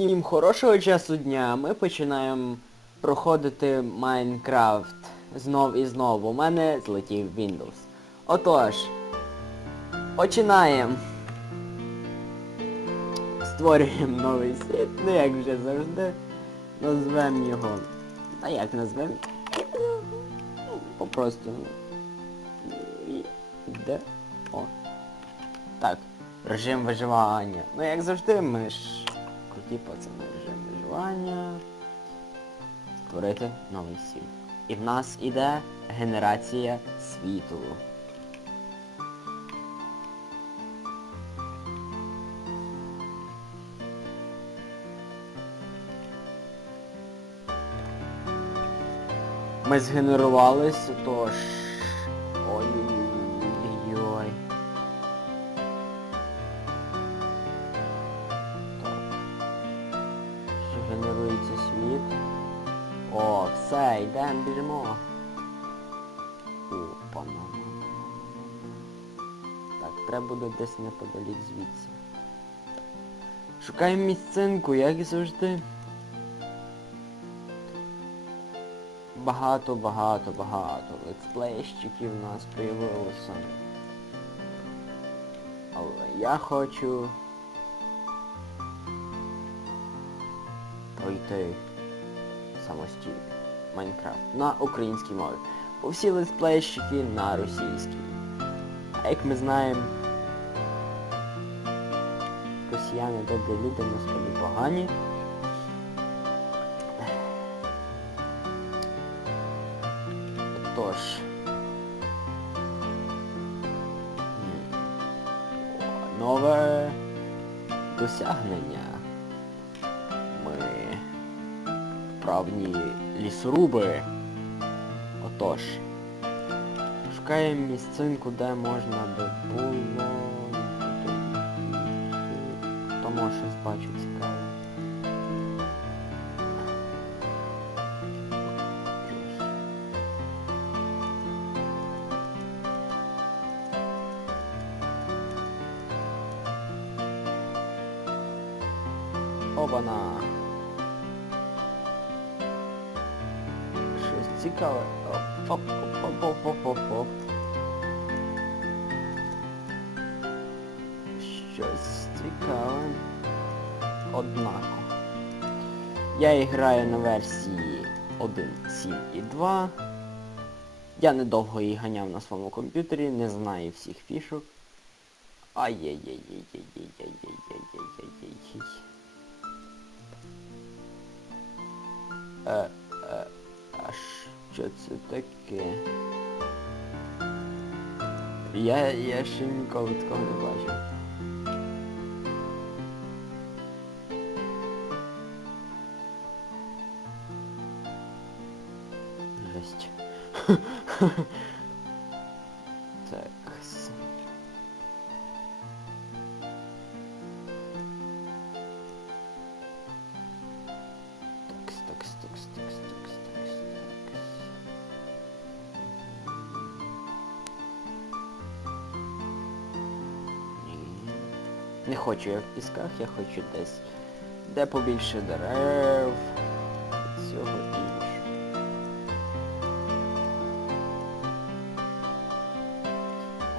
Всім хорошого часу дня. Ми починаємо проходити Майнкрафт знов і знову. У мене злетів Windows. Отож, починаємо. Створюємо новий світ, ну як вже завжди. Назвемо його. А як назвемо? Попросту. Де? О. Так. Режим виживання. Ну як завжди, ми ж круті пацани. Режим виживання. Створити новий світ. І в нас іде генерація світу. Ми згенерувались, тож... йдемо, біжимо. Так, треба буде десь неподалік звідси. Шукаємо місцинку, як і завжди. Багато, багато, багато летсплейщиків у нас появилося. Але я хочу пройти самостійно Майнкрафт на українській мові. Бо всі летсплейщики на російській. А як ми знаємо, росіяни добрі люди, москалі погані. Тож. Нове досягнення. Вправні лісоруби. Отож. Шукаємо місцинку, де можна би було... Хто може щось бачу цікаве. Обана. Цікаве. Оп, оп, оп, оп, оп, оп, оп. Щось цікаве. Однако. Я граю на версії 1.7 і 2. Я недовго її ганяв на своєму комп'ютері, не знаю всіх фішок. Ай-яй-яй-яй-яй-яй-яй-яй-яй-яй-яй. rzeczy takie. Ja jeszcze nikogo tylko nie właśnie. Жесть. Хочу я в пісках, я хочу десь, де побільше дерев, і всього іншого.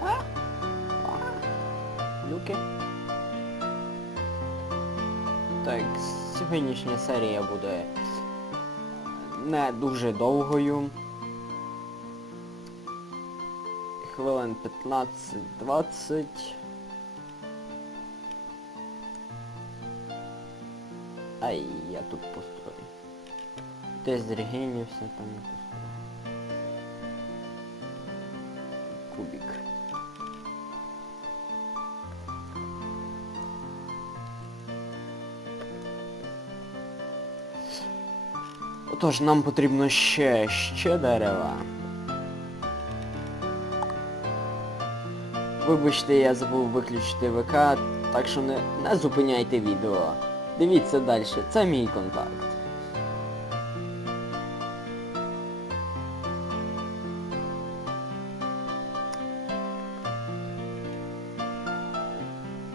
А? А? Люки. Так, сьогоднішня серія буде не дуже довгою. Хвилин 15-20. Ай, я тут построю. Десь зрегенівся там построю. Кубик. Отож, нам потрібно ще, ще дерева. Вибачте, я забув виключити ВК, так що не, не зупиняйте відео. Дивіться далі, це мій контакт.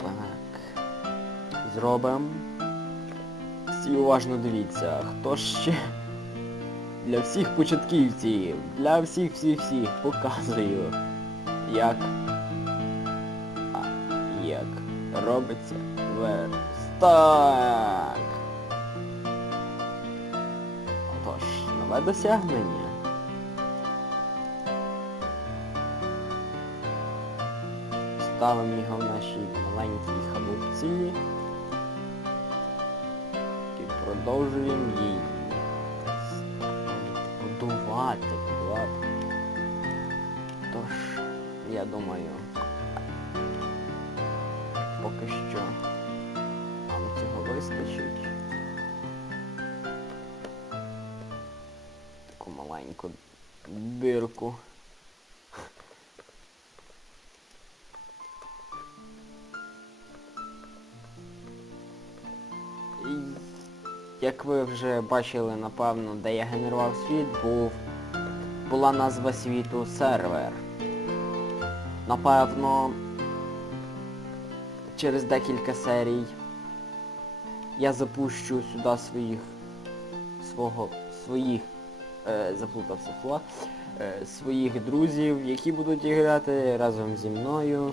Так. Зробимо. Всі уважно дивіться, хто ще для всіх початківців, для всіх всіх всіх показую, як а, як робиться верстак. Отож, нове досягнення. Ставимо його в нашій маленькій халупці і продовжуємо її будувати, будувати. Тож, я думаю, поки що цього вистачить. Таку маленьку дирку. І, Як ви вже бачили, напевно, де я генерував світ, був, була назва світу сервер. Напевно, через декілька серій я запущу сюди своїх свого своїх е, заплутався слова, е, своїх друзів, які будуть грати разом зі мною.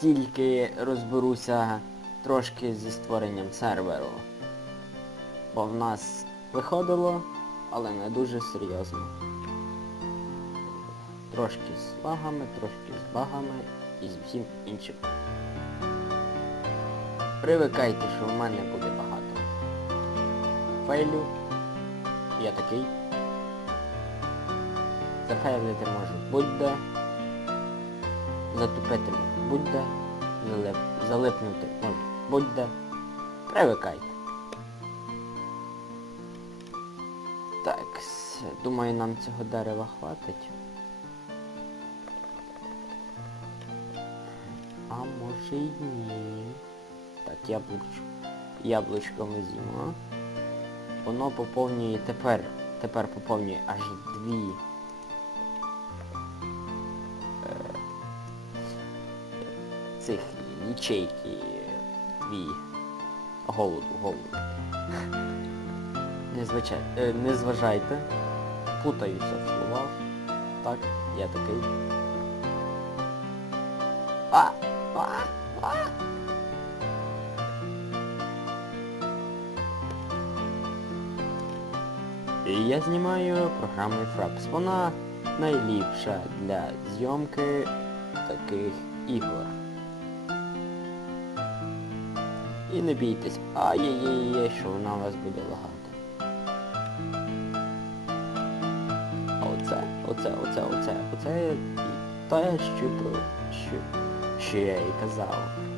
Тільки розберуся трошки зі створенням серверу. Бо в нас виходило, але не дуже серйозно. Трошки з багами, трошки з багами і з всім іншим. Привикайте, що в мене буде багато. Фейлю. Я такий. Зафейлити можу будь-де. Затупити можу будь-де. Залип... Залипнути можу будь-де. Привикайте. Так, думаю, нам цього дерева хватить. А може й ні. Так, яблучко. Яблучко ми. Воно поповнює тепер. Тепер поповнює аж дві. е, Цих ячейки. Дві. Голоду, голоду. Не, звичай... е, не зважайте. Путаюся в словах. Так, я такий. А! А! А! Я знімаю програмою Fraps. Вона найліпша для зйомки таких ігор. І не бійтесь, ай-яй-яй, що вона у вас буде лагати. А оце, оце, оце, оце, оце те, що, що, що я і казав.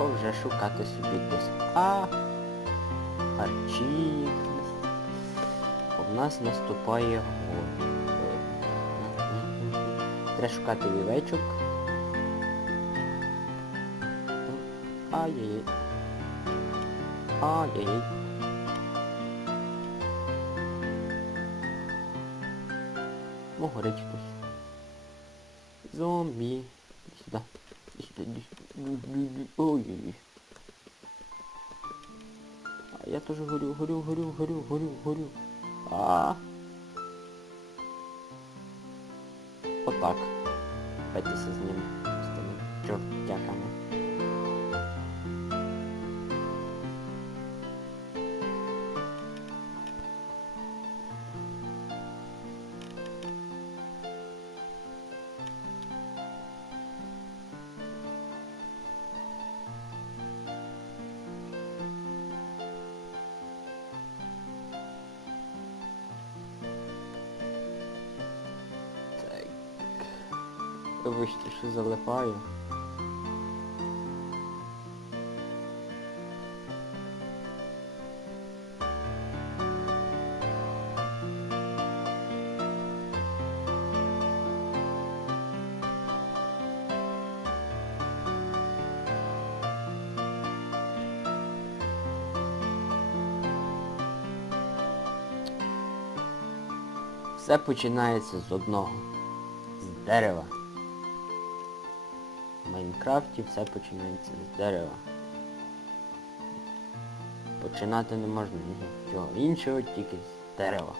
Треба вже шукати собі десь. А харчі. У нас наступає год. Треба шукати вівечок. Ай-яй. Ай-яй. Ну, горить хтось. Зомбі. Сюди. Ой-ой-ой. А я тоже горю, горю, горю, горю, горю, горю. А. Отак. Байтеся з Що залипаю. Все починається з одного. з дерева. Майнкрафті все починається з дерева. Починати не можна нічого іншого, тільки з дерева.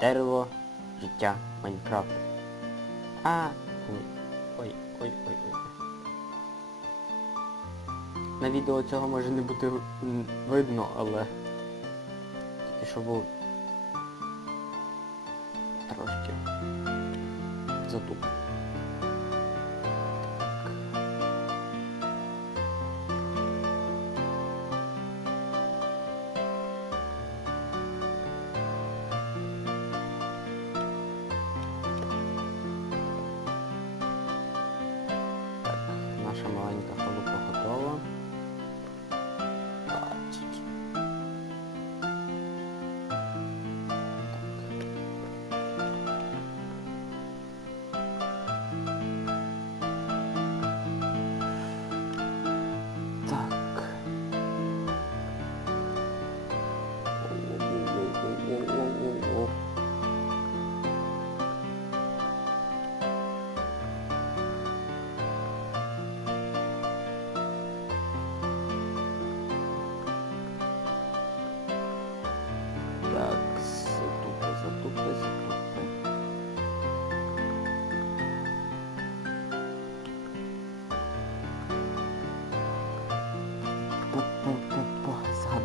Дерево життя Майнкрафту. А, ой, ой, ой, ой, ой. На відео цього може не бути видно, але тільки що був трошки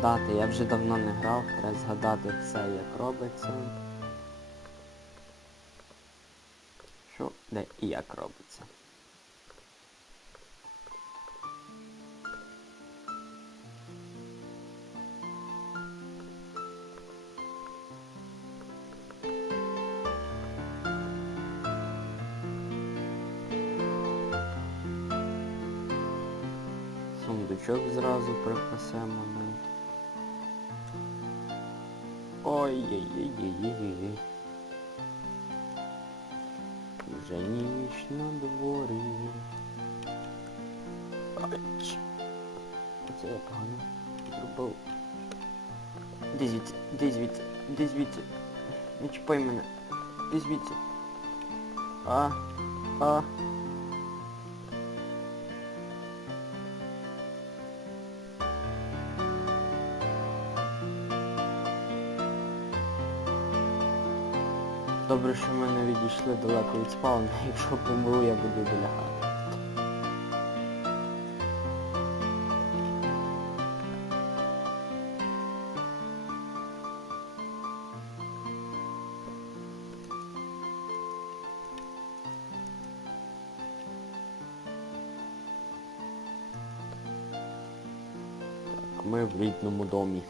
Згадати, я вже давно не грав, треба згадати все як робиться. Що, де і як робиться. Сундучок зразу припасемо. Ой-ой-ой-ой-ой-ой. Вже ніч на дворі. Ач. Оце я погано зробив. Іди звідси, іди звідси, іди звідси. Не чіпай мене. Іди звідси. А, а. Добре, що ми не відійшли далеко від спауна, якщо помру, я буду біля хати. Ми в рідному домі.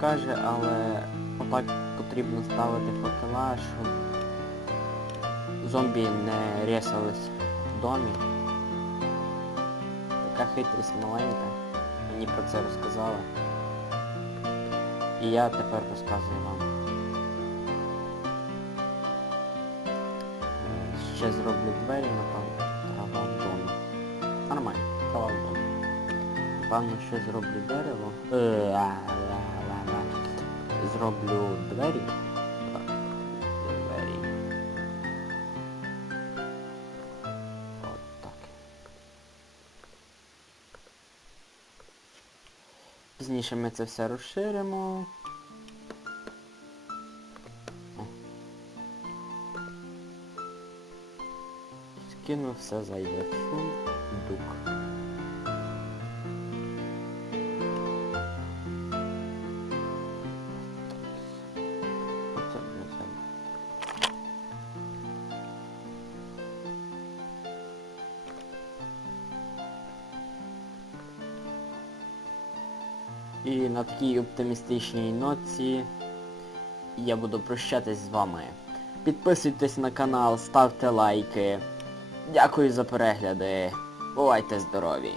Каже, але отак потрібно ставити факела, щоб зомбі не рісались в домі. Така хитрість маленька. Мені про це розказали. І я тепер розказую вам. Е, Ще зроблю двері, напевно. Трава в домі. Нормально, трава в домі. Певно, ще зроблю дерево. Зроблю двері. Так, Двері. От так. Пізніше ми це все розширимо. Скину все зайде в сундук. І на такій оптимістичній ноті я буду прощатись з вами. Підписуйтесь на канал, ставте лайки. Дякую за перегляди. Бувайте здорові!